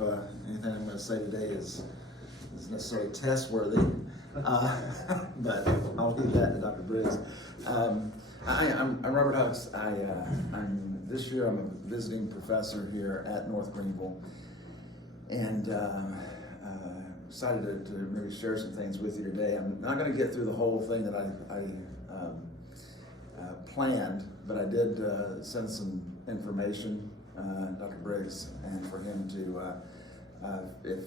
anything I'm going to say today is necessarily test-worthy, but I'll leave that to Dr. Briggs. I'm Robert Hucks. This year I'm a visiting professor here at North Greenville, and excited to maybe share some things with you today. I'm not going to get through the whole thing that I planned, but I did send some information Dr. Briggs, and for him to, if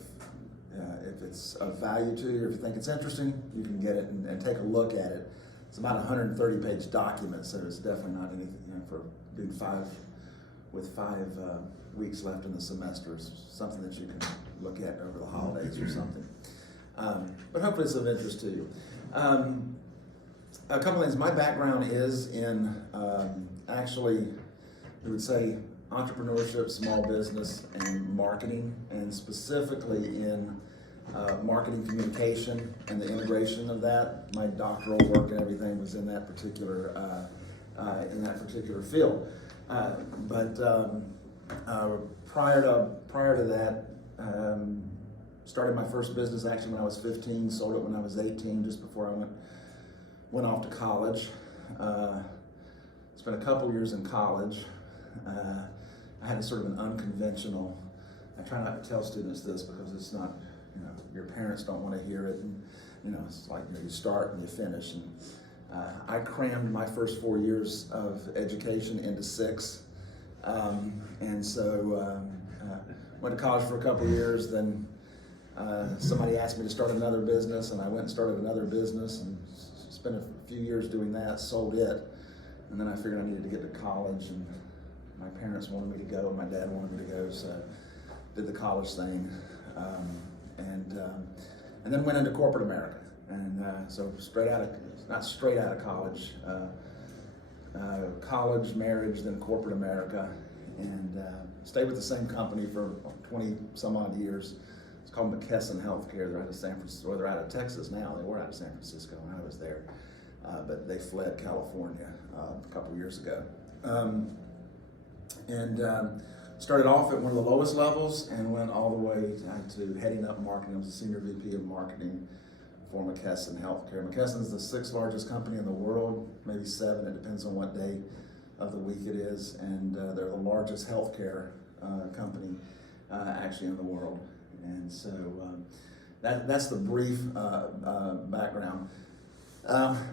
it's of value to you, or if you think it's interesting, you can get it and take a look at it. It's about a 130-page document, so it's definitely not anything, for doing five weeks left in the semester. It's something that you can look at over the holidays or something. But hopefully it's of interest to you. A couple things. My background is in actually, we would say, entrepreneurship, small business, and marketing, and specifically in marketing communication and the integration of that. My doctoral work and everything was in that particular field. But prior to that, started my first business actually when I was 15. Sold it when I was 18, just before I went off to college. Spent a couple years in college. I had a sort of an unconventional, I try not to tell students this because it's not, your parents don't want to hear it, and it's like you start and you finish. And I crammed my first 4 years of education into 6, and so went to college for a couple years. Then somebody asked me to start another business, and I went and started another business and spent a few years doing that. Sold it, and then I figured I needed to get to college, and my parents wanted me to go, and my dad wanted me to go, so did the college thing, and then went into corporate America. And so not straight out of college, college, marriage, then corporate America, and stayed with the same company for 20 some odd years. It's called McKesson Healthcare. They're out of San Francisco, or they're out of Texas now. They were out of San Francisco when I was there, but they fled California a couple years ago. Started off at one of the lowest levels and went all the way to heading up marketing. I was a senior VP of marketing for McKesson Healthcare. McKesson is the 6th largest company in the world, maybe 7, it depends on what day of the week it is, and they're the largest healthcare company actually in the world. And so that's the brief background.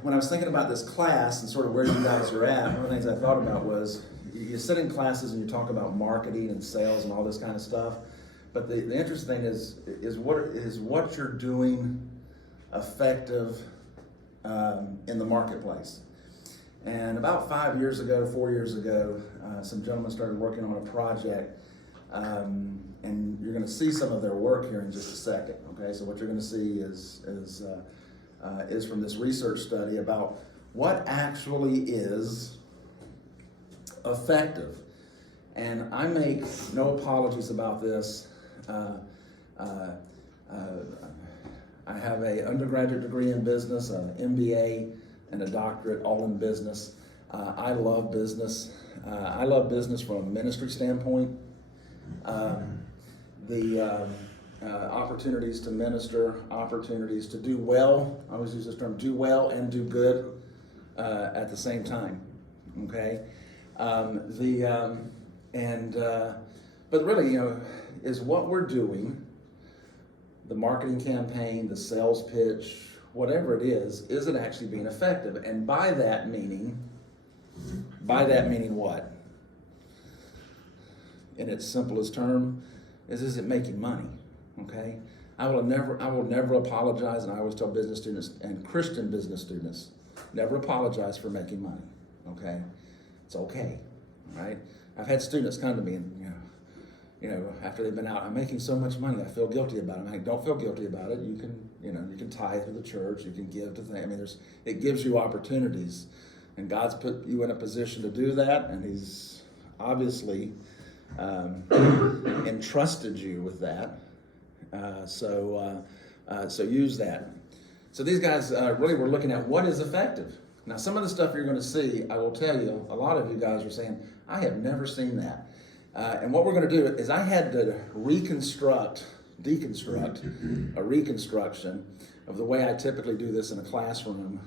When I was thinking about this class and sort of where you guys are at, one of the things I thought about was, you sit in classes and you talk about marketing and sales and all this kind of stuff, but the interesting thing is what you're doing effective in the marketplace. And about 4 years ago, some gentlemen started working on a project, and you're going to see some of their work here in just a second. Okay, so what you're going to see is from this research study about what actually is effective. And I make no apologies about this. I have an undergraduate degree in business, an MBA, and a doctorate, all in business. I love business. I love business from a ministry standpoint. Opportunities to minister, opportunities to do well. I always use this term, do well and do good at the same time. Okay? But really, is what we're doing, the marketing campaign, the sales pitch, whatever it is it actually being effective? And by that meaning what? In its simplest term, is it making money? Okay? I will never apologize, and I always tell business students and Christian business students, never apologize for making money. Okay? It's okay. Right? I've had students come to me and after they've been out, I'm making so much money, I feel guilty about it. I'm like, don't feel guilty about it. You can tithe to the church, you can give to things. I mean, it gives you opportunities, and God's put you in a position to do that, and He's obviously entrusted you with that. So use that. So these guys really were looking at what is effective. Now, some of the stuff you're going to see, I will tell you, a lot of you guys are saying, I have never seen that. And what we're going to do is I had to deconstruct a reconstruction of the way I typically do this in a classroom,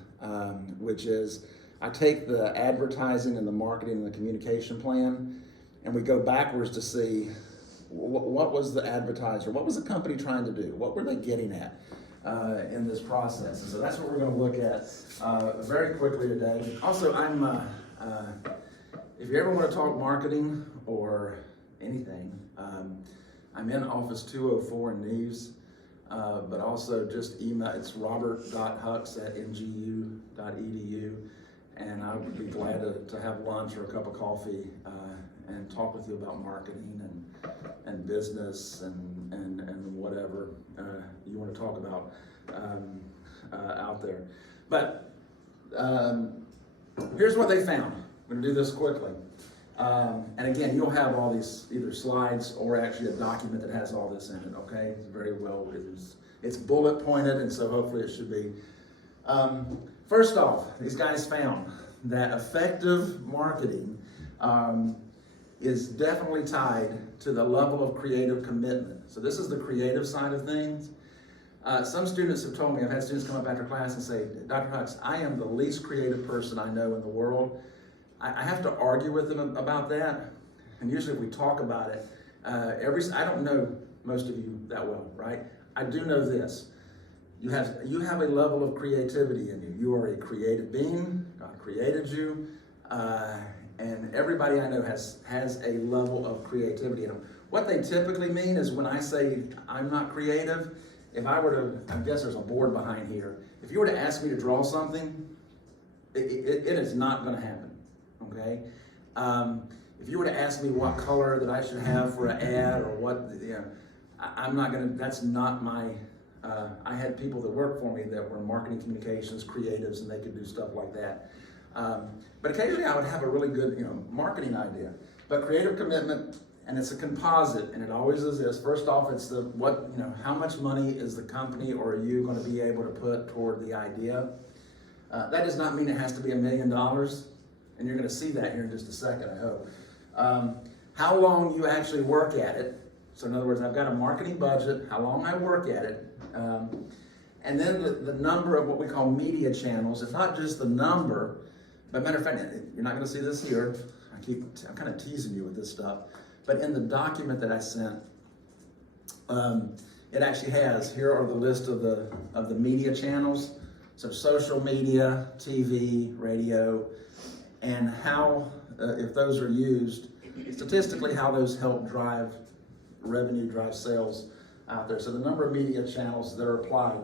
which is I take the advertising and the marketing and the communication plan, and we go backwards to see what was the advertiser, what was the company trying to do, what were they getting at in this process. And so that's what we're going to look at very quickly today. Also, if you ever want to talk marketing or anything, I'm in office 204 in Neves, but also just email. It's robert.hucks@ngu.edu, and I would be glad to have lunch or a cup of coffee and talk with you about marketing and business and whatever you want to talk about out there. But here's what they found. I'm going to do this quickly. And again, you'll have all these either slides or actually a document that has all this in it, okay? It's very well written. It's bullet pointed, and so hopefully it should be. First off, these guys found that effective marketing is definitely tied to the level of creative commitment. So this is the creative side of things. Some students have told me, I've had students come up after class and say, Dr. Hucks, I am the least creative person I know in the world. I have to argue with them about that, and usually if we talk about it, I don't know most of you that well, right? I do know this. You have a level of creativity in you. You are a creative being. God created you, and everybody I know has a level of creativity in them. What they typically mean is when I say I'm not creative, if I were to, I guess there's a board behind here. If you were to ask me to draw something, it is not going to happen. Okay, if you were to ask me what color that I should have for an ad or what, I'm not gonna. That's not my. I had people that worked for me that were marketing, communications, creatives, and they could do stuff like that. But occasionally I would have a really good, marketing idea. But creative commitment, and it's a composite, and it always is this. First off, it's how much money is the company or are you going to be able to put toward the idea? That does not mean it has to be $1 million. And you're going to see that here in just a second, I hope. How long you actually work at it. So in other words, I've got a marketing budget, how long I work at it. And then the number of what we call media channels. It's not just the number, but matter of fact, you're not going to see this here. I'm kind of teasing you with this stuff. But in the document that I sent, it actually has, here are the list of the media channels. So social media, TV, radio, and how, if those are used, statistically how those help drive revenue, drive sales out there. So the number of media channels that are applied.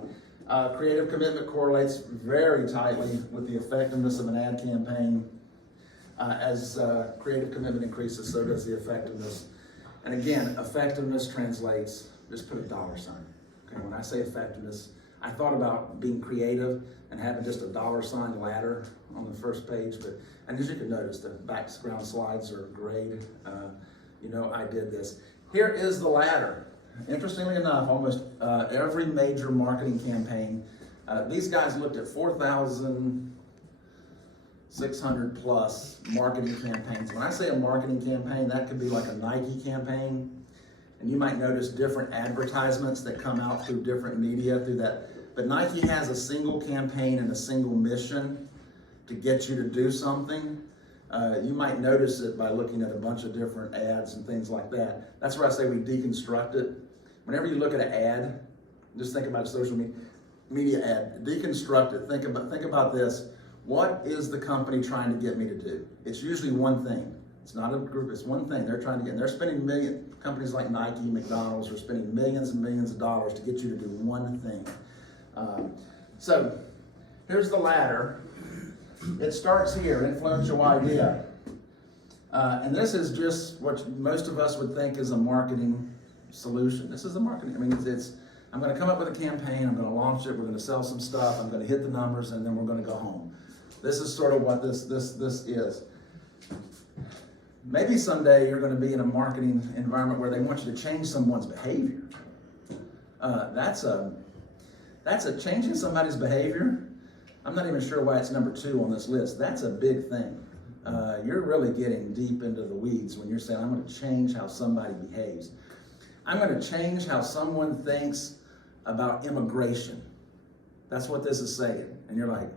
Creative commitment correlates very tightly with the effectiveness of an ad campaign. As creative commitment increases, so does the effectiveness. And again, effectiveness translates, just put a $. Okay, when I say effectiveness, I thought about being creative and having just a $sign ladder on the first page, and as you can notice, the background slides are grayed. I did this. Here is the ladder. Interestingly enough, almost every major marketing campaign, these guys looked at 4,600 plus marketing campaigns. When I say a marketing campaign, that could be like a Nike campaign, and you might notice different advertisements that come out through different media through that. But Nike has a single campaign and a single mission to get you to do something. You might notice it by looking at a bunch of different ads and things like that. That's where I say we deconstruct it. Whenever you look at an ad, just think about a social media ad, deconstruct it. Think about this. What is the company trying to get me to do? It's usually one thing. It's not a group, it's one thing they're trying to get. And they're spending companies like Nike, McDonald's are spending millions and millions of dollars to get you to do one thing. So here's the ladder. It starts here, influential idea. And this is just what most of us would think is a marketing solution. This is a marketing, I'm going to come up with a campaign, I'm going to launch it, we're going to sell some stuff, I'm going to hit the numbers, and then we're going to go home. This is sort of what this is. Maybe someday you're going to be in a marketing environment where they want you to change someone's behavior. That's a changing somebody's behavior. I'm not even sure why it's number 2 on this list. That's a big thing. you're really getting deep into the weeds when you're saying, I'm going to change how somebody behaves. I'm going to change how someone thinks about immigration. That's what this is saying. And you're like,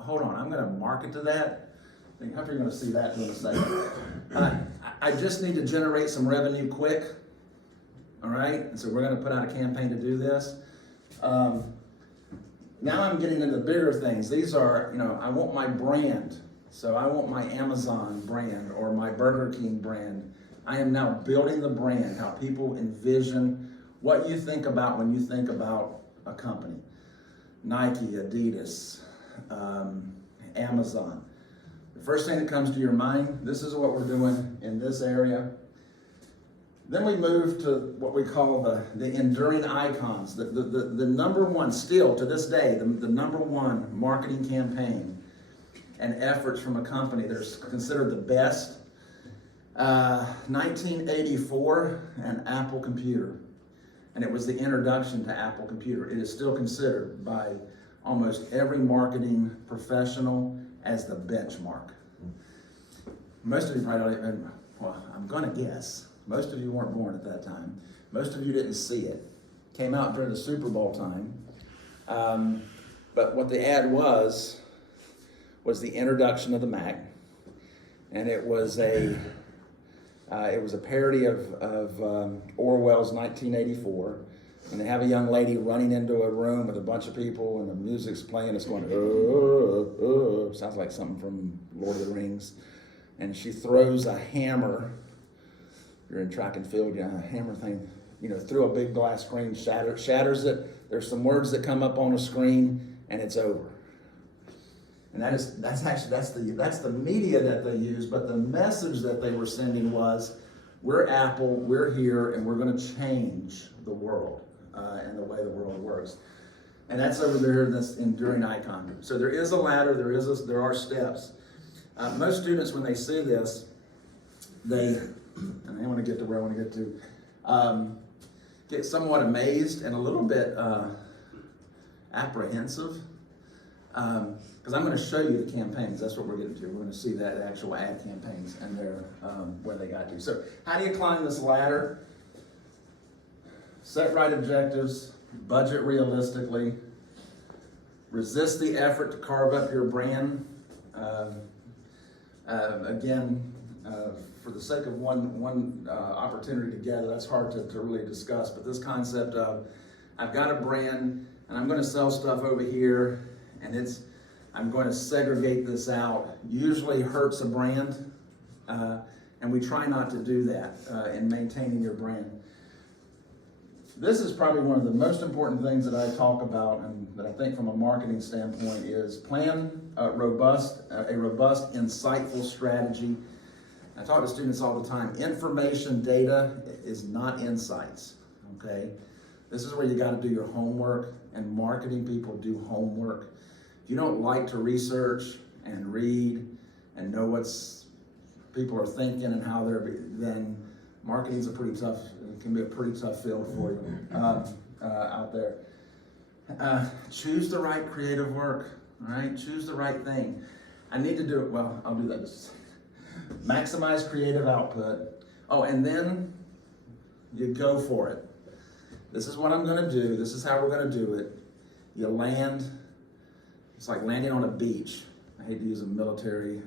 hold on, I'm going to market to that? I think you're going to see that in a second. I just need to generate some revenue quick. All right, and so we're going to put out a campaign to do this. Now I'm getting into bigger things. These are, I want my brand. So I want my Amazon brand or my Burger King brand. I am now building the brand, how people envision what you think about when you think about a company. Nike, Adidas, Amazon. The first thing that comes to your mind, this is what we're doing in this area. Then we move to what we call the enduring icons, the number one, still to this day, the number one marketing campaign and efforts from a company that are considered the best. 1984, an Apple computer. And it was the introduction to Apple computer. It is still considered by almost every marketing professional as the benchmark. Most of you probably don't even, well, I'm gonna guess, most of you weren't born at that time. Most of you didn't see it. Came out during the Super Bowl time. But what the ad was the introduction of the Mac. And it was a parody of Orwell's 1984. And they have a young lady running into a room with a bunch of people and the music's playing. It's going, sounds like something from Lord of the Rings. And she throws a hammer. You're in track and field, a hammer thing, through a big glass screen, shatters it. There's some words that come up on a screen, and it's over. And that's the media that they use, but the message that they were sending was, we're Apple, we're here, and we're going to change the world and the way the world works. And that's over there in this enduring icon. So there is a ladder, there are steps. Most students, when they see this, and I want to get to where I want to get to, get somewhat amazed and a little bit apprehensive. Because I'm going to show you the campaigns. That's what we're getting to. We're going to see that actual ad campaigns and where they got to. So how do you climb this ladder? Set right objectives, budget realistically, resist the effort to carve up your brand. For the sake of one opportunity together, that's hard to really discuss, but this concept of, I've got a brand and I'm going to sell stuff over here, and I'm going to segregate this out, usually hurts a brand, and we try not to do that in maintaining your brand. This is probably one of the most important things that I talk about, and that I think from a marketing standpoint is plan a robust, insightful strategy. I talk to students all the time. Information, data is not insights, okay? This is where you got to do your homework, and marketing people do homework. If you don't like to research and read and know what's people are thinking and how then marketing's can be a pretty tough field for you out there. Choose the right creative work, all right? Choose the right thing. I need to do it, well, I'll do that just a second. Maximize creative output. Oh, and then you go for it. This is what I'm going to do. This is how we're going to do it. You land. It's like landing on a beach. I hate to use a military,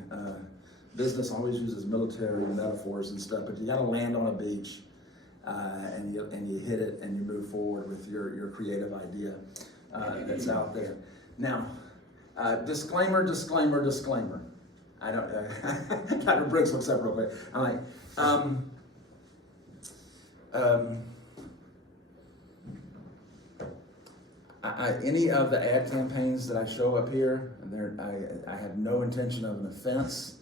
business always uses military metaphors and stuff, but you got to land on a beach and you hit it and you move forward with your creative idea that's out there. Now, disclaimer. I don't, Dr. Briggs looks up real quick. I'm like, any of the ad campaigns that I show up here, I have no intention of an offense.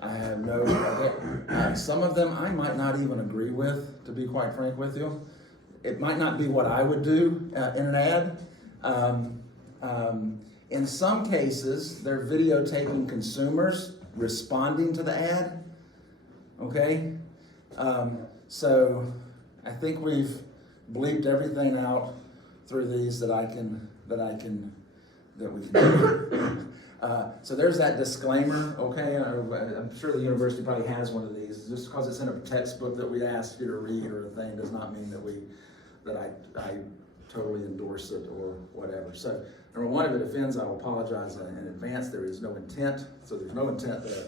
I have some of them I might not even agree with, to be quite frank with you. It might not be what I would do in an ad. In some cases, they're videotaping consumers responding to the ad, okay? So I think we've bleeped everything out through these that we can do. So there's that disclaimer, okay? I'm sure the university probably has one of these. Just because it's in a textbook that we asked you to read or a thing does not mean that I totally endorse it or whatever. So number one, if it offends, I will apologize in advance. There is no intent, so there's no intent there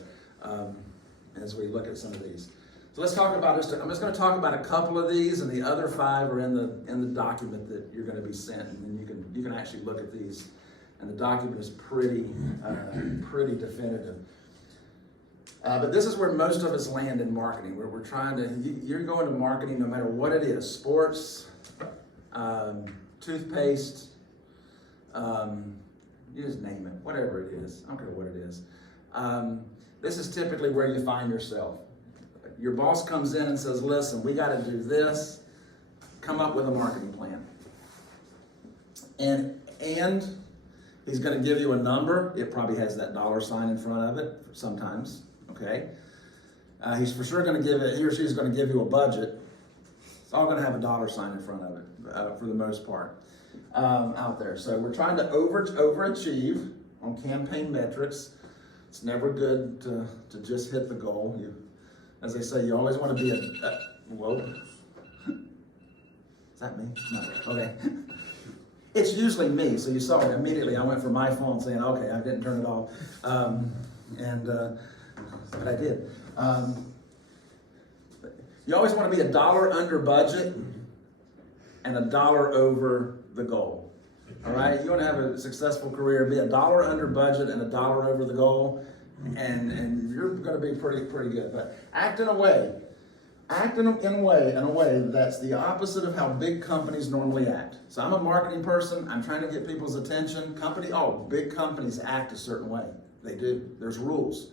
as we look at some of these. So let's talk about I'm just going to talk about a couple of these, and the other 5 are in the document that you're going to be sent, and then you can actually look at these. And the document is pretty definitive. But this is where most of us land in marketing, where we're trying to, you're going to marketing no matter what it is, sports, toothpaste, you just name it, whatever it is, I don't care what it is. This is typically where you find yourself. Your boss comes in and says, listen, we got to do this, come up with a marketing plan. And he's going to give you a number. It probably has that $sign in front of it sometimes, okay? He's for sure going to give it, he or she's going to give you a budget. It's all going to have a $sign in front of it for the most part out there. So we're trying to overachieve on campaign metrics. It's never good to just hit the goal. As they say, you always want to be whoa. Is that me? No, okay. It's usually me, so you saw it immediately. I went for my phone saying, okay, I didn't turn it off. But I did. You always want to be $1 under budget and $1 over the goal. All right? You want to have a successful career, be $1 under budget and $1 over the goal, and you're going to be pretty good. But act in a way that's the opposite of how big companies normally act. So I'm a marketing person. I'm trying to get people's attention. Big companies act a certain way. They do. There's rules.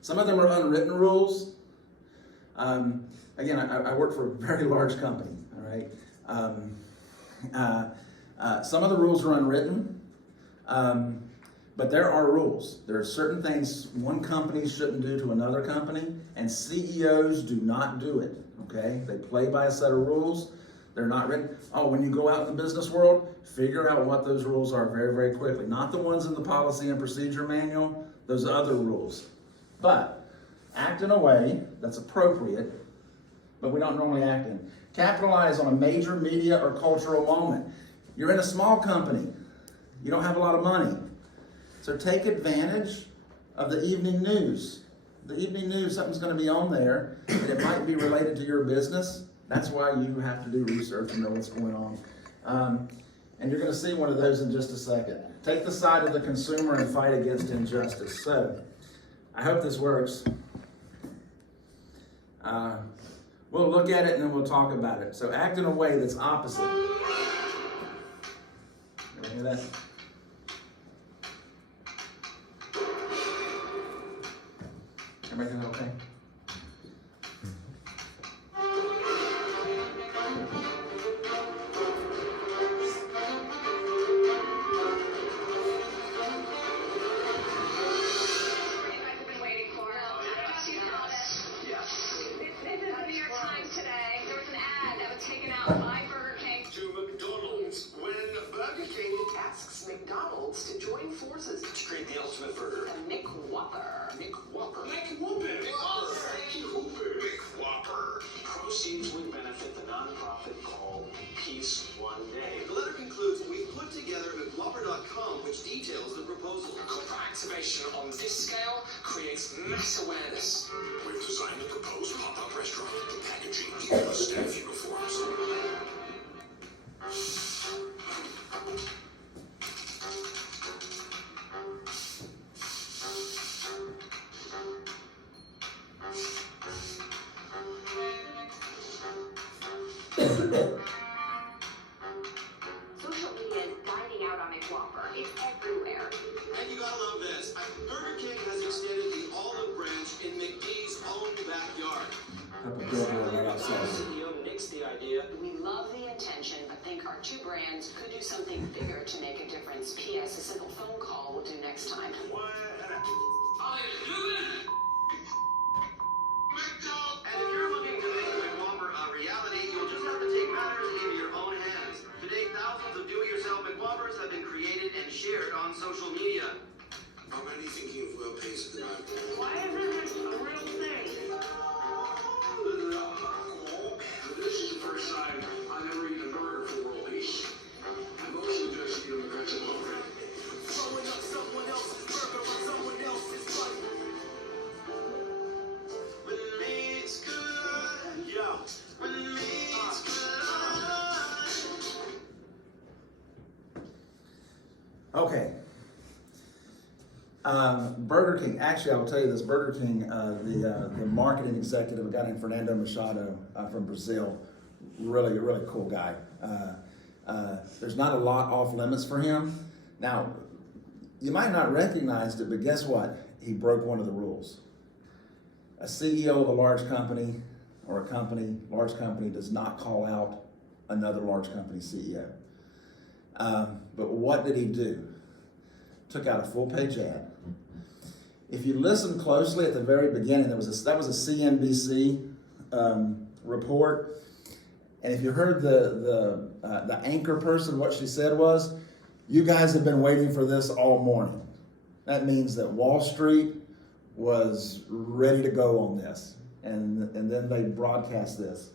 Some of them are unwritten rules. Again, I work for a very large company, all right? Some of the rules are unwritten, but there are rules. There are certain things one company shouldn't do to another company, and CEOs do not do it, okay? They play by a set of rules. They're not written. When you go out in the business world, figure out what those rules are very, very quickly. Not the ones in the policy and procedure manual, those other rules. But act in a way that's appropriate, but we don't normally act in. Capitalize on a major media or cultural moment. You're in a small company. You don't have a lot of money. So take advantage of the evening news. The evening news, something's going to be on there, and it might be related to your business. That's why you have to do research and know what's going on. And you're going to see one of those in just a second. Take the side of the consumer and fight against injustice. So, I hope this works. We'll look at it and then we'll talk about it. So act in a way that's opposite. You hear that? Everybody doing okay? McDonald's to join forces to create the ultimate burger. The McWhopper. McWhopper. McWhopper. McWhopper. Proceeds would benefit the nonprofit called Peace One Day. The letter concludes, we've put together McWhopper.com, which details the proposal. Corporate activation on this scale creates mass awareness. We've designed a proposed pop-up restaurant. The packaging, even the staff uniforms. Social media is dining out on McWhopper. It's everywhere. And you gotta love this. Burger King has extended the olive branch in McD's own backyard. CEO nixed the idea. We love the intention, but think our two brands could do something bigger to make a difference. P.S. A simple phone call will do next time. What? And if you're looking to make McWhopper a reality, you'll just have to take matters into your own hands. To date, thousands of do-it-yourself McWhoppers have been created and shared on social media. anything he pays at the moment. Why isn't this a real thing? This is the first time I've ever eaten a burger from World Peace. I mostly just eat them because I'm hungry. Throwing up someone else's burger on someone else's plate. When meat's good, yo. When meat's good. Okay. Burger King, actually I will tell you this, Burger King, the marketing executive, a guy named Fernando Machado from Brazil, really cool guy. There's not a lot off limits for him. Now, you might not recognize it, but guess what? He broke one of the rules. A CEO of a large company or large company does not call out another large company CEO. But what did he do? Took out a full-page ad. If you listen closely at the very beginning, that was a CNBC report, and if you heard the anchor person, what she said was, "You guys have been waiting for this all morning." That means that Wall Street was ready to go on this, and then they broadcast this.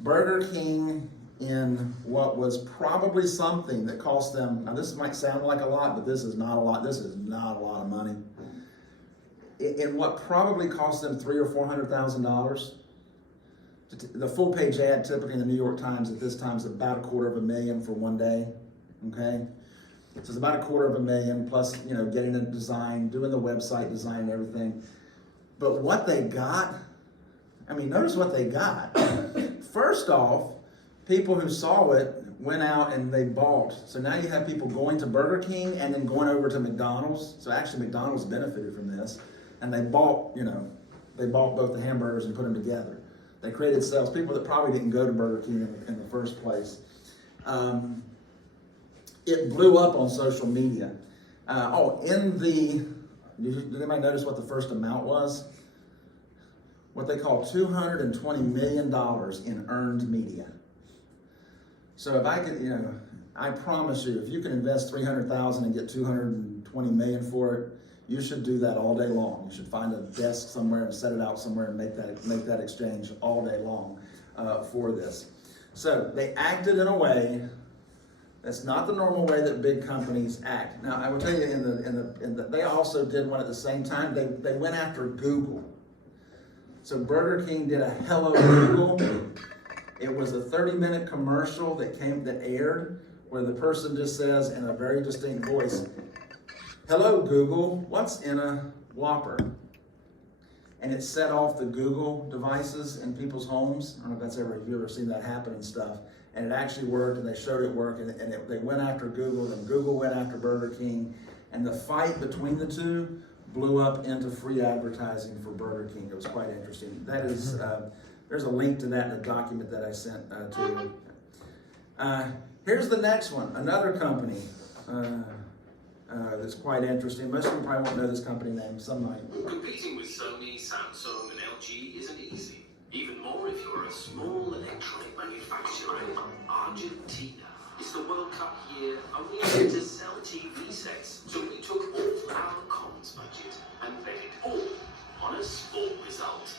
Burger King, in what was probably something that cost them, now this might sound like a lot, but this is not a lot. This is not a lot of money. In what probably cost them $300,000 or $400,000, the full page ad typically in the New York Times at this time is about $250,000 for one day. Okay, so it's about $250,000 plus, getting it designed, doing the website design and everything. But what they got, notice what they got. First off, people who saw it went out and they bought. So now you have people going to Burger King and then going over to McDonald's. So actually McDonald's benefited from this. And they bought both the hamburgers and put them together. They created sales. People that probably didn't go to Burger King in the first place. It blew up on social media. Did anybody notice what the first amount was? What they call $220 million in earned media. So if I could, I promise you, if you can invest $300,000 and get $220 million for it, you should do that all day long. You should find a desk somewhere and set it out somewhere and make that exchange all day long for this. So they acted in a way that's not the normal way that big companies act. Now I will tell you, they also did one at the same time. They went after Google. So Burger King did a Hello Google. It was a 30-minute commercial that aired where the person just says in a very distinct voice, "Hello Google, what's in a Whopper?" And it set off the Google devices in people's homes. I don't know if you've ever seen that happen and stuff. And it actually worked, and they showed it work, and they went after Google, and Google went after Burger King, and the fight between the two blew up into free advertising for Burger King. It was quite interesting. That is, there's a link to that in a document that I sent to you. Here's the next one, another company that's quite interesting. Most of you probably won't know this company name, some might. Competing with Sony, Samsung, and LG isn't easy. Even more if you're a small electronic manufacturer in Argentina. It's the World Cup year, and we need to sell TV sets. So we took all our comms budget and bet it all on a small result.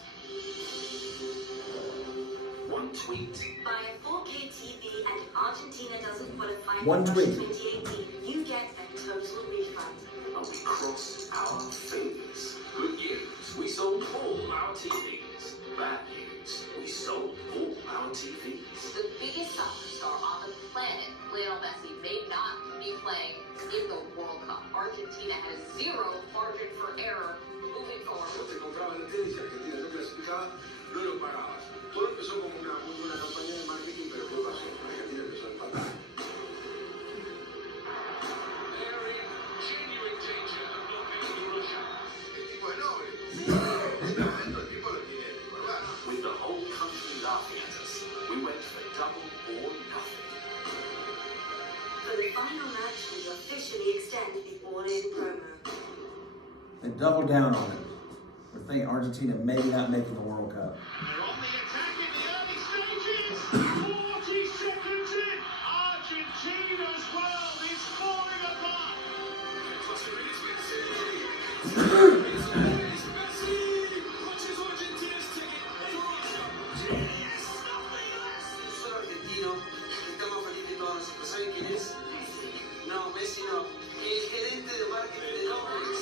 One tweet. Buy a 4K TV and if Argentina doesn't qualify One for tweet. 2018, you get a total refund. And we crossed our fingers. Good news, we sold all our TVs. Bad news, we sold all our TVs. The biggest soccer star on the planet, Lionel Messi, may not be playing in the World Cup. Argentina has zero margin for error moving forward. Te comprabas la tele y si Argentina no clasificaba, no lo pagabas. Todo empezó como una muy buena campaña de marketing, pero ¿qué pasó? Argentina empezó a empatar. They're in genuine danger of not beating Russia. El tipo es noble. En este momento el tipo lo tiene colgado. With the whole country laughing at us, we went for double or nothing. For the final match, we officially extend the all-in promo. They doubled down on it. We think Argentina maybe not making the World Cup. They're on the attack in the early stages. 40 seconds in. Argentina's world is falling ¿saben quién es? No, Messi no. El gerente de marketing de Londres.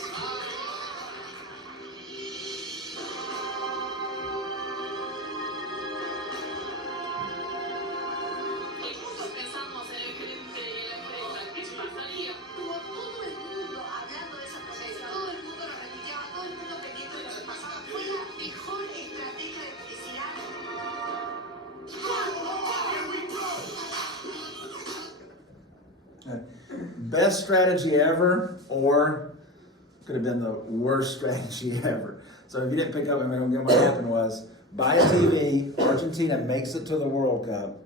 Y juntos pensamos en el gerente y en la empresa. ¿Qué pasaría? Tuvo todo el mundo hablando de esa propuesta. Todo el mundo lo repitiaba, todo el mundo pendiente de lo que pasaba. Fue la mejor estrategia de publicidad. Best strategy ever, or could have been the worst strategy ever. So if you didn't pick up, I mean, what happened was, buy a TV, Argentina makes it to the World Cup,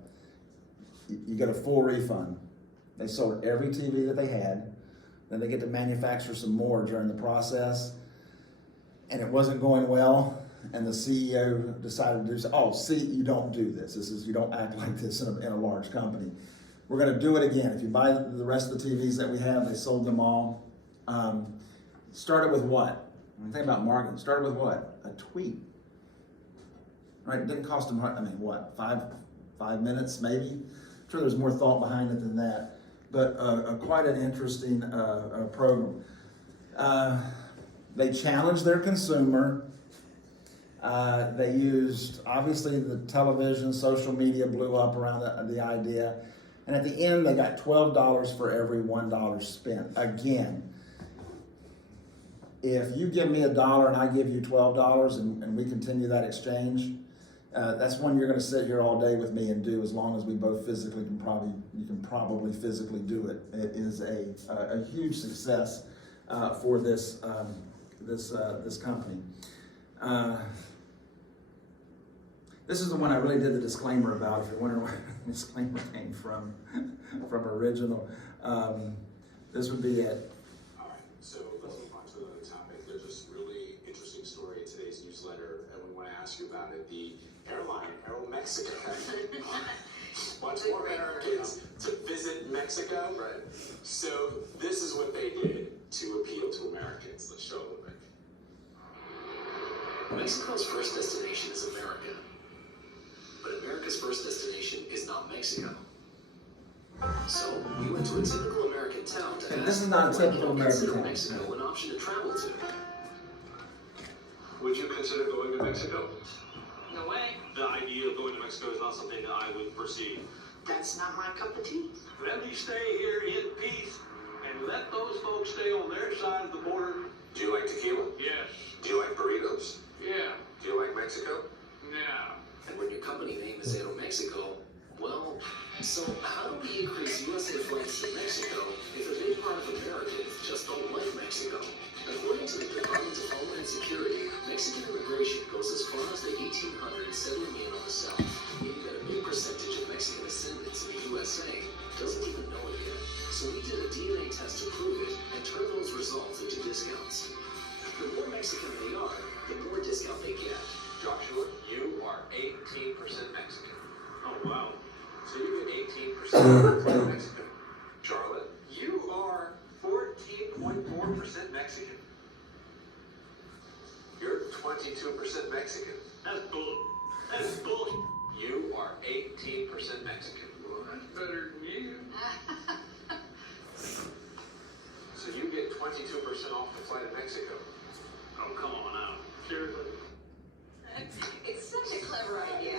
you get a full refund. They sold every TV that they had, then they get to manufacture some more during the process, and it wasn't going well, and the CEO decided to do so. Oh, see, you don't do this. You don't act like this in a large company. We're going to do it again. If you buy the rest of the TVs that we have, they sold them all. Started with what? When you think about marketing, started with what? A tweet. Right? It didn't cost them, I mean, what? Five minutes, maybe? I'm sure there's more thought behind it than that. But quite an interesting program. They challenged their consumer. They used, obviously, the television, social media blew up around the idea. And at the end, they got $12 for every $1 spent. Again, if you give me $1 and I give you $12 and we continue that exchange, that's one you're going to sit here all day with me and do, as long as we both physically you can probably physically do it. It is a huge success for this company. This is the one I really did the disclaimer about, if you're wondering where the disclaimer came from original. This would be it. All right, so let's move on to another topic. There's this really interesting story in today's newsletter, and we want to ask you about it. The airline, Aeromexico, wants more Americans to visit Mexico. Right. So this is what they did to appeal to Americans. Let's show a little bit. Mexico's first destination is America. But America's first destination is not Mexico. So we went to a typical American town to ask, This is not a typical American consider town. Mexico an option to travel to. Would you consider going to Mexico? No way. The idea of going to Mexico is not something that I would perceive. That's not my cup of tea. Let me stay here in peace and let those folks stay on their side of the border. Do you like tequila? Yes. Do you like burritos? Yeah. Do you like Mexico? Yeah. And when your company name is Aeromexico, well, so how do we increase USA flights to Mexico if a big part of Americans just don't like Mexico? According to the Department of Homeland Security, Mexican immigration goes as far as the 1800s, settling in on the South, meaning that a big percentage of Mexican descendants in the USA doesn't even know it yet. So we did a DNA test to prove it and turned those results into discounts. The more Mexican they are, the more discount they get. Joshua, you are 18% Mexican. Oh, wow. So you get 18% Mexican. Charlotte? You are 14.4% Mexican. You're 22% Mexican. That's bull. That's bull. You are 18% Mexican. Well, that's better than you. So you get 22% off the flight to Mexico. Oh, come on now. Seriously. It's such a clever idea.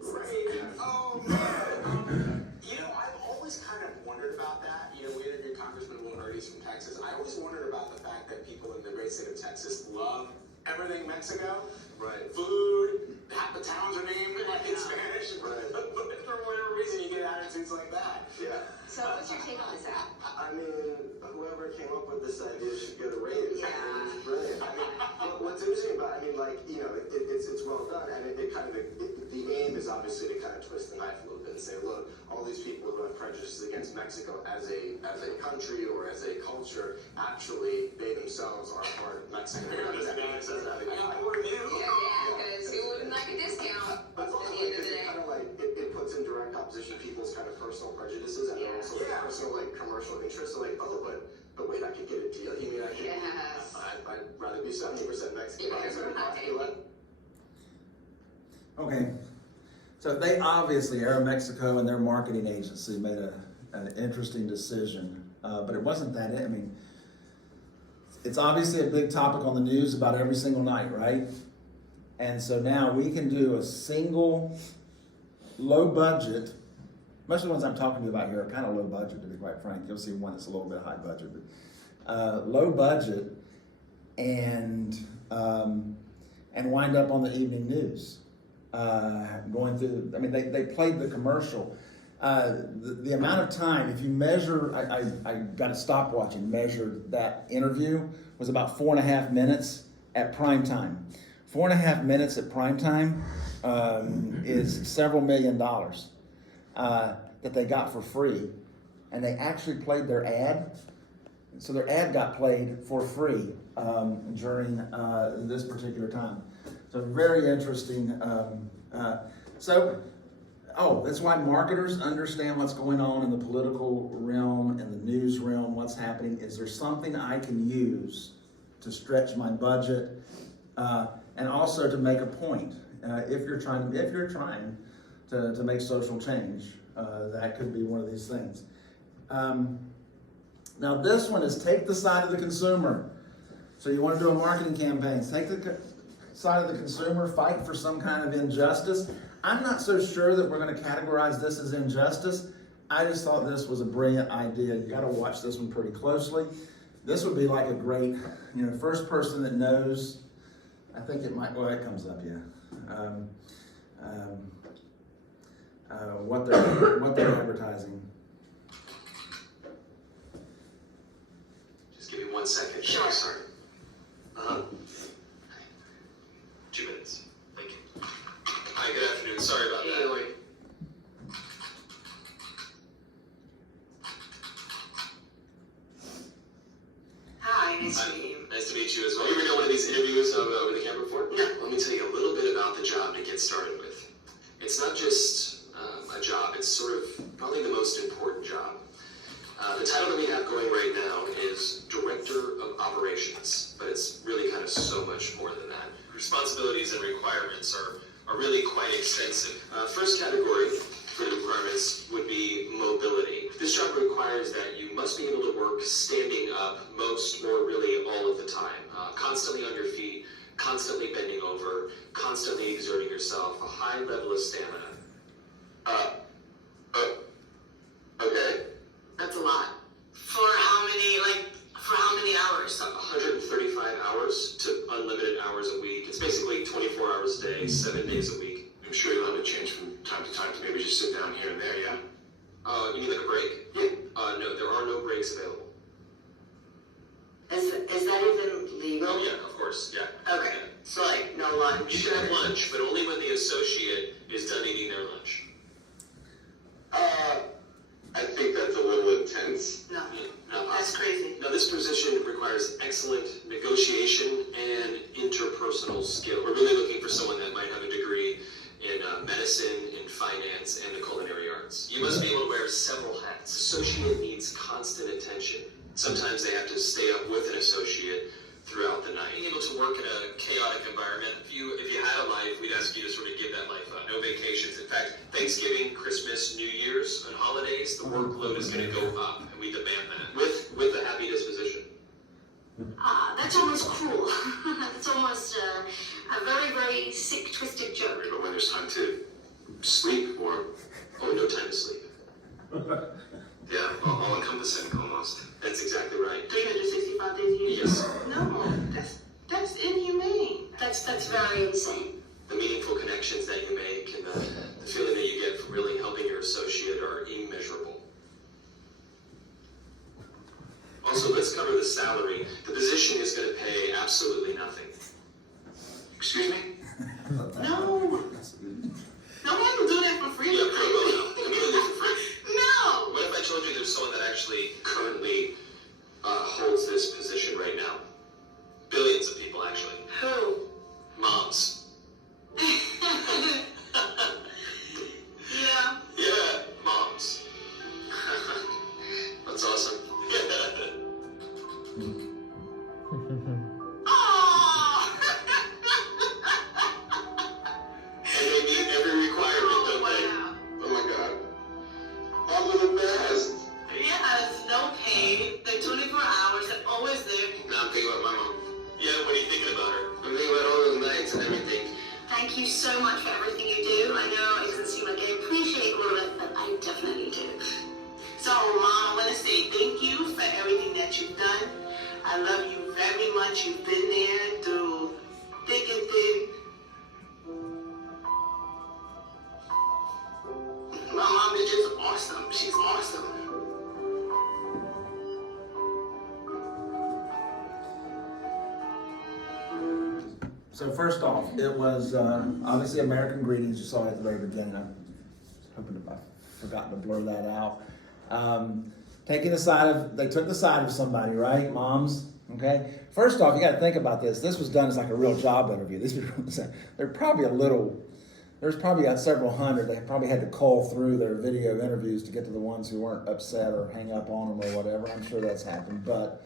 Great. Oh, man. You know, I've always kind of wondered about that. You know, we interviewed Congressman Will Hurdy's from Texas. I always wondered about the fact that people in the great state of Texas love everything Mexico. Right. Food, half the towns are named in Spanish. Right. But for whatever reason, you get attitudes like that. Yeah. So what's your take on this app? I mean, whoever came up with this idea should get a raise. Yeah. I mean, it's brilliant. I mean, what's interesting about it, I mean, like, you know, it's well done, and it kind of, the aim is obviously to kind of twist the knife a little bit and say, look, all these people who have prejudices against Mexico as a country or as a culture, actually, they themselves are part of Mexico. Because who wouldn't like a discount But at it's also the end of the it day? kind of like it puts in direct opposition people's kind of personal prejudices and also personal like commercial interests. So like, oh, but wait, I could get a deal. You mean I could? Yes. I'd rather be 70% Mexican. Yes, right. Okay, so they obviously, Aeromexico and their marketing agency made a an interesting decision. But it wasn't that, I mean, it's obviously a big topic on the news about every single night, right? And so now we can do a single low budget. Most of the ones I'm talking to you about here are kind of low budget, to be quite frank. You'll see one that's a little bit high budget, but low budget, and wind up on the evening news. Going through, I mean, they played the commercial. The amount of time, if you measure, I got a stopwatch and measured that interview, was about 4.5 minutes at prime time. 4.5 minutes at prime time is several $1 million that they got for free. And they actually played their ad. So their ad got played for free during this particular time. So very interesting. That's why marketers understand what's going on in the political realm and the news realm, what's happening. Is there something I can use to stretch my budget and also to make a point? If you're trying to make social change, that could be one of these things. Now this one is take the side of the consumer. So you want to do a marketing campaign, take the side of the consumer, fight for some kind of injustice. I'm not so sure that we're going to categorize this as injustice. I just thought this was a brilliant idea. You got to watch this one pretty closely. This would be like a great, first person that knows. I think it might. Well, it comes up, yeah. What they're advertising. Just give me 1 second. Sure. Sorry. 2 minutes. Thank you. Hi, good afternoon. Sorry about that. Lori. Hi, nice to meet you. Nice to meet you as well. You ever done one of these interviews over the camera before? No. Let me tell you a little bit about the job to get started with. It's not just a job, it's sort of probably the most important job. The title that we have going right now is Director of Operations, but it's really kind of so much more than that. Responsibilities and requirements are really quite extensive. First category for the requirements would be mobility. This job requires that you must be able to work standing up most or really all of the time, constantly on your feet, constantly bending over, constantly exerting yourself, a high level of stamina. Okay. That's a lot. For how many hours? 135 hours to unlimited hours a week. It's basically 24 hours a day, 7 days a week. I'm sure you'll have to change from time to time to maybe just sit down here and there, yeah? You mean like a break? Yeah. No, there are no breaks available. Is that even legal? Oh yeah, of course, yeah. Okay. So no lunch. You can have lunch, but only when the associate is done eating their lunch. I think that's a little intense. No. No, That's crazy. Now, this position requires excellent negotiation and interpersonal skill. We're really looking for someone that might have a degree in medicine, in finance, and the culinary arts. You must be able to wear several hats. Associate needs constant attention. Sometimes they have to stay up with an associate throughout the night. Being able to work in a chaotic environment, if you had a life, we'd ask you to sort of give that life up. No vacations. In fact, Thanksgiving, Christmas, New Year's, and holidays, the workload is going to go up, and we demand that with a happy disposition. That's almost cruel. That's almost a very, very sick, twisted joke. But when there's time to sleep or... Oh, no time to sleep. Yeah, all-encompassing almost. That's exactly right. 365 days a year? Yes. No, that's inhumane. That's very insane. The meaningful connections that you make and the feeling that you get from really helping your associate are immeasurable. Also, let's cover the salary. The position is going to pay absolutely nothing. Excuse me? No. No one will do that for free. Yeah, pro bono. Completely for free. No. What if I told you there's someone that actually currently holds this position right now? Billions of people, actually. Who? Moms. Yeah. Yeah, moms. That's awesome. Oh. is awesome. She's awesome. So first off, it was obviously American Greetings. You saw it at the very beginning. I'm hoping I've forgotten to blur that out. They took the side of somebody, right? Moms, okay? First off, you got to think about this. This was done as like a real job interview. There's probably several hundred. They probably had to cull through their video interviews to get to the ones who weren't upset or hang up on them or whatever. I'm sure that's happened, but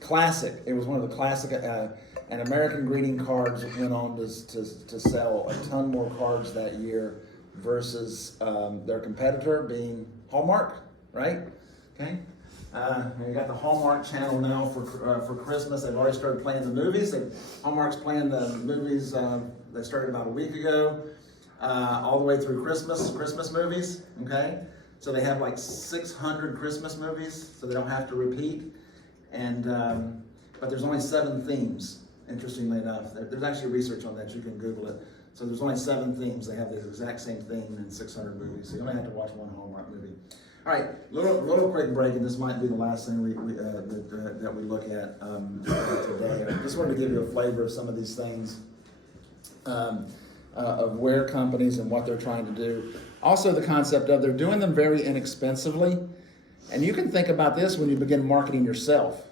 classic. It was one of the classic. And American Greeting cards went on to sell a ton more cards that year versus their competitor being Hallmark, right? Okay. You got the Hallmark channel now for Christmas. They've already started playing the movies. Hallmark's playing the movies. They started about a week ago, all the way through Christmas movies. Okay, so they have like 600 Christmas movies, so they don't have to repeat. And but there's only 7 themes. Interestingly enough, there's actually research on that. You can Google it. So there's only 7 themes. They have the exact same theme in 600 movies. So you only have to watch one Hallmark movie. All right, little quick break, and this might be the last thing that we look at today. I just wanted to give you a flavor of some of these things, of where companies and what they're trying to do. Also, the concept of they're doing them very inexpensively, and you can think about this when you begin marketing yourself.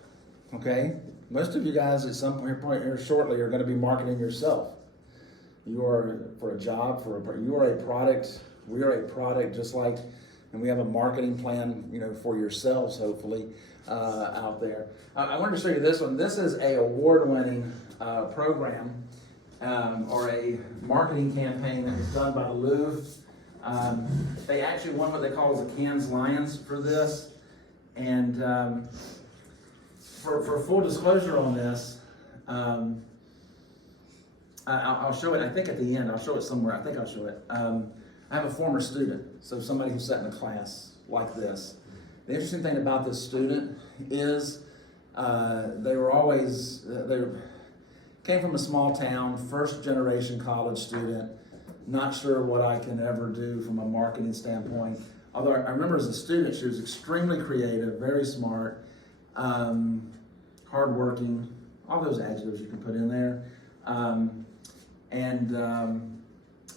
Okay, most of you guys at some point here shortly are going to be marketing yourself. You are for a job, you are a product. We are a product, just like. And we have a marketing plan, for yourselves, hopefully, out there. I wanted to show you this one. This is a award-winning program or a marketing campaign that was done by the Louvre. They actually won what they call the Cannes Lions for this. And for full disclosure on this, I'll show it, I think at the end. I'll show it somewhere. I think I'll show it. I have a former student, so somebody who sat in a class like this. The interesting thing about this student is they came from a small town, first generation college student, not sure what I can ever do from a marketing standpoint. Although I remember as a student, she was extremely creative, very smart, hardworking, all those adjectives you can put in there.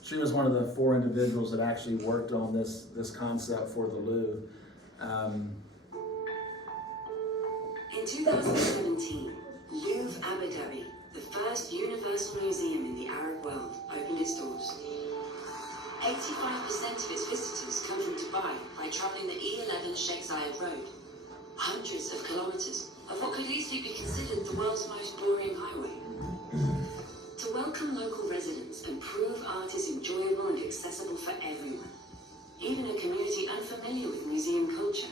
She was one of the 4 individuals that actually worked on this concept for the Louvre. In 2017, Louvre Abu Dhabi, the first universal museum in the Arab world, opened its doors. 85% of its visitors come from Dubai by travelling the E11 Sheikh Zayed Road. Hundreds of kilometres of what could easily be considered the world's most boring highway. To welcome local residents and prove art is enjoyable and accessible for everyone, even a community unfamiliar with museum culture,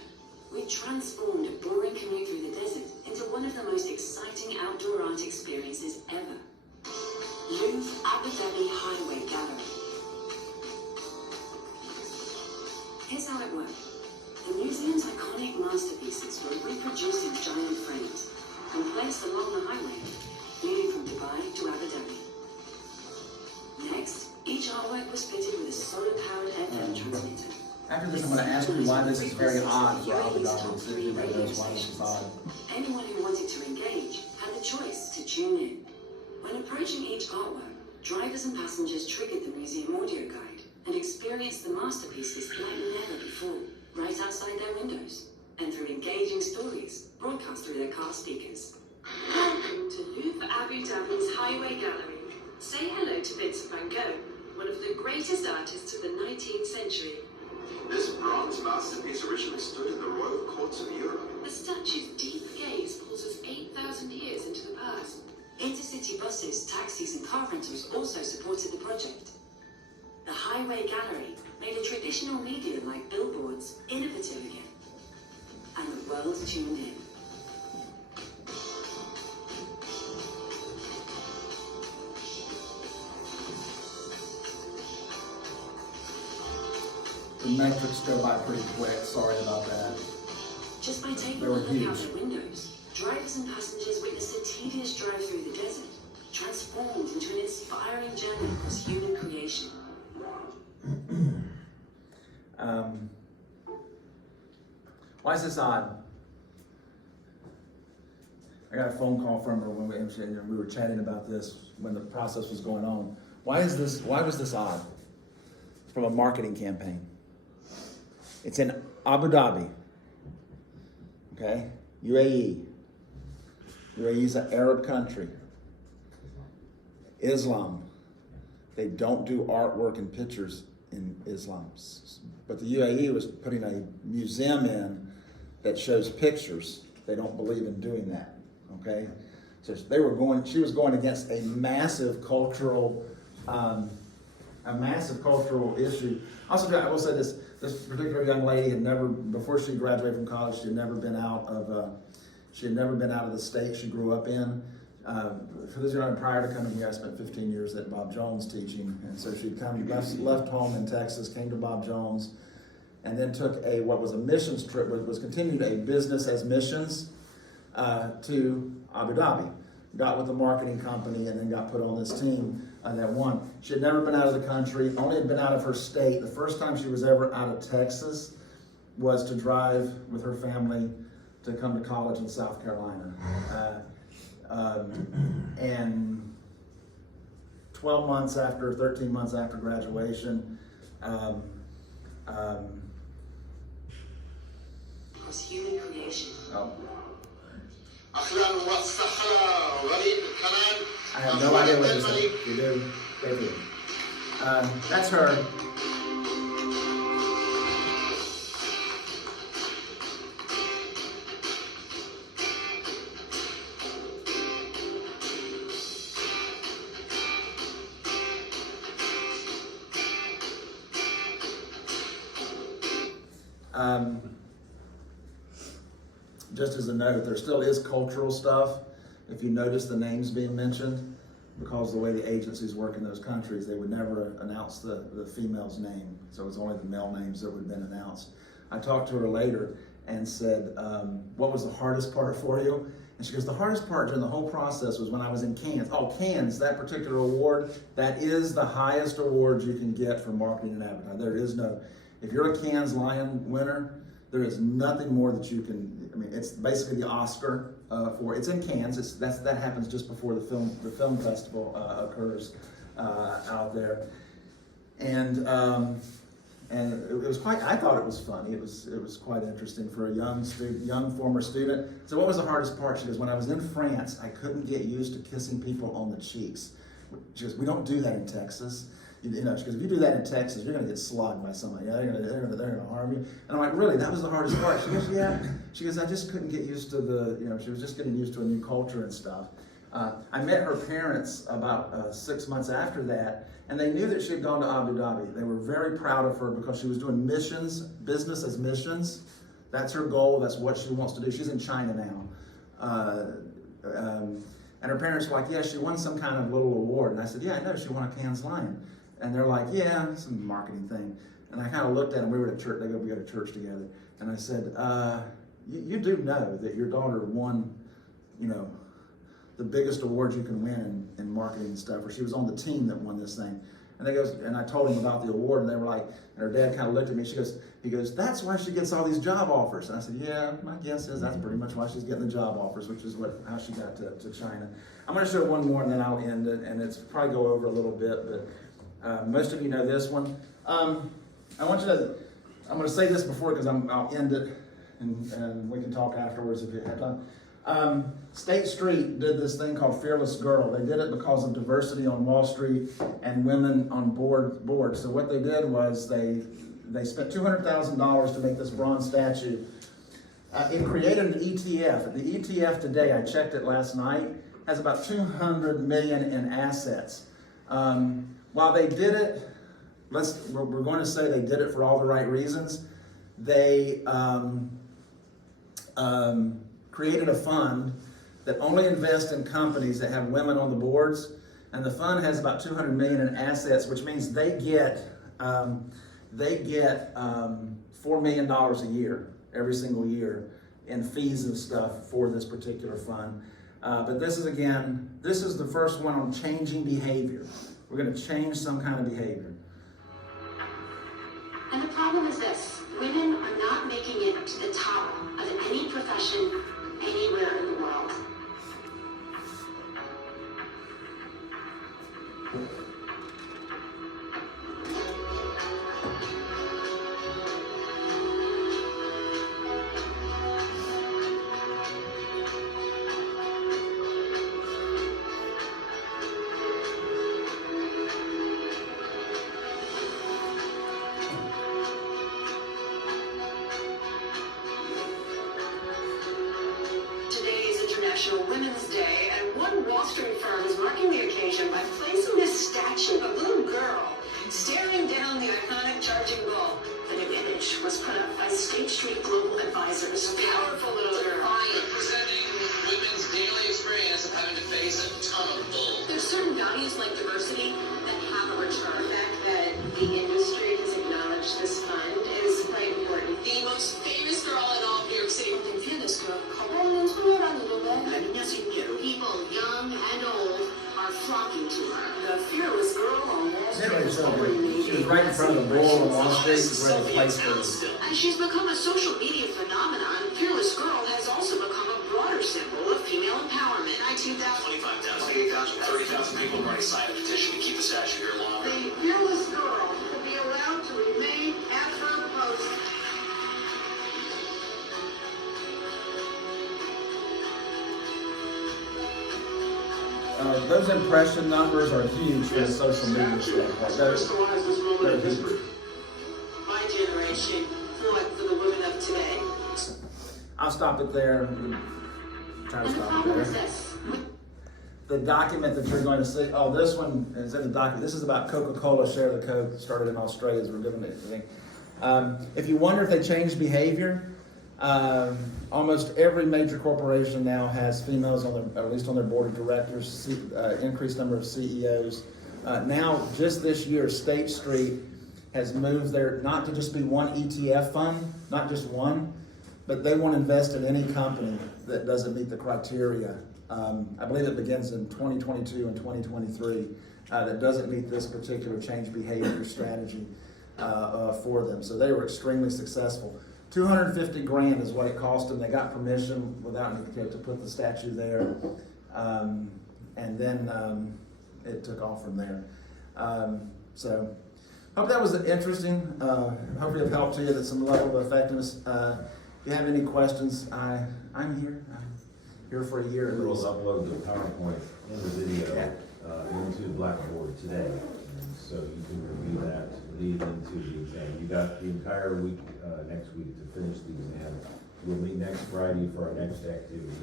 we transformed a boring commute through the desert into one of the most exciting outdoor art experiences ever. Louvre Abu Dhabi Highway Gallery. Here's how it worked. The museum's iconic masterpieces were reproduced in giant frames and placed along the highway, leading from Dubai to Abu Dhabi. Next, each artwork was fitted with a solar-powered FM transmitter. After this, I'm going to ask you why this is very odd for Abu Dhabi. See if anybody knows why this is odd. Anyone who wanted to engage had the choice to tune in. When approaching each artwork, drivers and passengers triggered the museum audio guide and experienced the masterpieces like never before, right outside their windows, and through engaging stories broadcast through their car speakers. Welcome to Louvre Abu Dhabi's Highway Gallery. Say hello to Vincent van Gogh, one of the greatest artists of the 19th century. This bronze masterpiece originally stood in the royal courts of Europe. The statue's deep gaze pulls us 8,000 years into the past. Intercity buses, taxis and car rentals also supported the project. The Highway Gallery made a traditional medium like billboards innovative again. And the world tuned in. The metrics go by pretty quick, sorry about that. Just by taking a look out the windows, drivers and passengers witnessed a tedious drive through the desert, transformed into an inspiring journey across human creation. Why is this odd? I got a phone call from her when we were chatting about this when the process was going on. Why was this odd? From a marketing campaign. It's in Abu Dhabi. Okay? UAE. UAE is an Arab country. Islam. They don't do artwork and pictures in Islam. But the UAE was putting a museum in that shows pictures. They don't believe in doing that. Okay? So she was going against a massive cultural issue. Also, I will say this particular young lady had never, before she graduated from college, she had never been out of the state she grew up in. For those who know, prior to coming here, I spent 15 years at Bob Jones teaching, and so she'd left home in Texas, came to Bob Jones, and then took what was a missions trip, was continued a business as missions to Abu Dhabi. Got with the marketing company and then got put on this team that won. She had never been out of the country, only had been out of her state. The first time she was ever out of Texas was to drive with her family to come to college in South Carolina. And 13 months after graduation, was human creation. I have no idea what this is. You do? Thank you. That's her. Just as a note, there still is cultural stuff. If you notice the names being mentioned, because of the way the agencies work in those countries, they would never announce the female's name. So it's only the male names that would have been announced. I talked to her later and said, what was the hardest part for you? And she goes, the hardest part during the whole process was when I was in Cannes. Oh, Cannes, that particular award, that is the highest award you can get for marketing and advertising. There is no, if you're a Cannes Lion winner, there is nothing more that you can, I mean, it's basically the Oscar it's in Cannes. That happens just before the film festival occurs out there. And it was quite, I thought it was funny. It was quite interesting for a young former student. So what was the hardest part? She goes, when I was in France, I couldn't get used to kissing people on the cheeks. She goes, we don't do that in Texas. You know, because if you do that in Texas, you're going to get slugged by somebody. They're going to harm you. And I'm like, really? That was the hardest part? She goes, yeah. She goes, I just couldn't get used to she was just getting used to a new culture and stuff. I met her parents about 6 months after that, and they knew that she had gone to Abu Dhabi. They were very proud of her because she was doing missions, business as missions. That's her goal. That's what she wants to do. She's in China now. And her parents were like, yeah, she won some kind of little award. And I said, yeah, I know, she won a Cannes Lion. And they're like, yeah, some marketing thing. And I kind of looked at them. We were at church. We go to church together. And I said, you do know that your daughter won, the biggest award you can win in marketing and stuff, or she was on the team that won this thing. And and I told them about the award, and they were like, and her dad kind of looked at me. He goes, that's why she gets all these job offers. And I said, yeah, my guess is that's pretty much why she's getting the job offers, which is how she got to China. I'm going to show one more, and then I'll end it, and it's probably go over a little bit, but most of you know this one. I'm going to say this before because I'll end it, and we can talk afterwards if you have time. State Street did this thing called Fearless Girl. They did it because of diversity on Wall Street and women on boards. So what they did was they spent $200,000 to make this bronze statue. It created an ETF. The ETF today, I checked it last night, has about $200 million in assets. While they did it, we're going to say they did it for all the right reasons. They created a fund that only invests in companies that have women on the boards, and the fund has about $200 million in assets, which means they get $4 million a year, every single year, in fees and stuff for this particular fund. But this is the first one on changing behavior. We're going to change some kind of behavior. And the problem is that this. Women are not making it to the top of any profession anywhere in the world. Today is International Women's Day, and one Wall Street firm is marking the occasion by placing this statue of a little girl staring down the iconic charging bull. The new image was put up by State Street Global Advisors. A powerful little girl. Representing women's daily experience of having to face a ton of bull. There's certain values like diversity that have a return. The fact that the industry has acknowledged this fund is quite important. The most famous girl in all of New York City. This girl called La Niña Sin Miedo. People, young and old, are flocking to her. The fearless girl on Wall Street has already made She was right in front of the bull on Wall Street. She was ready to place her. And she's become a social media phenomenon. Fearless Girl has also become a broader symbol of female empowerment. 19,000, 25,000, 28,000, 30,000 people already signed a petition to keep the statue here longer. The Fearless Girl will be allowed to remain at her post. Those impression numbers are huge for the social media standpoint. Those, Crystallize this moment in they're huge. history. My generation fought for the women of today. I'll stop it there. Try to And the stop it problem is there. this. The document that you're going to see, oh, this one is in the document. This is about Coca-Cola Share the Coke, started in Australia as we're giving it. If you wonder if they changed behavior, almost every major corporation now has females on their, at least on their board of directors, increased number of CEOs. Now, just this year, State Street has moved their, not to just be one ETF fund, not just one, but they want to invest in any company that doesn't meet the criteria. I believe it begins in 2022 and 2023 that doesn't meet this particular change behavior strategy for them. So they were extremely successful. 250 grand is what it cost them. They got permission without me to put the statue there. And then it took off from there. So hope that was interesting. Hopefully it helped you at some level of effectiveness. If you have any questions, I'm here. I'm here for a year at We'll least. upload the PowerPoint and the video into Blackboard today, and so you can review that, lead into the exam. You got the entire week next week to finish the exam. We'll meet next Friday for our next activity.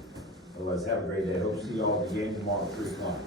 Otherwise, have a great day. Hope to see you all at the game tomorrow at 3 o'clock.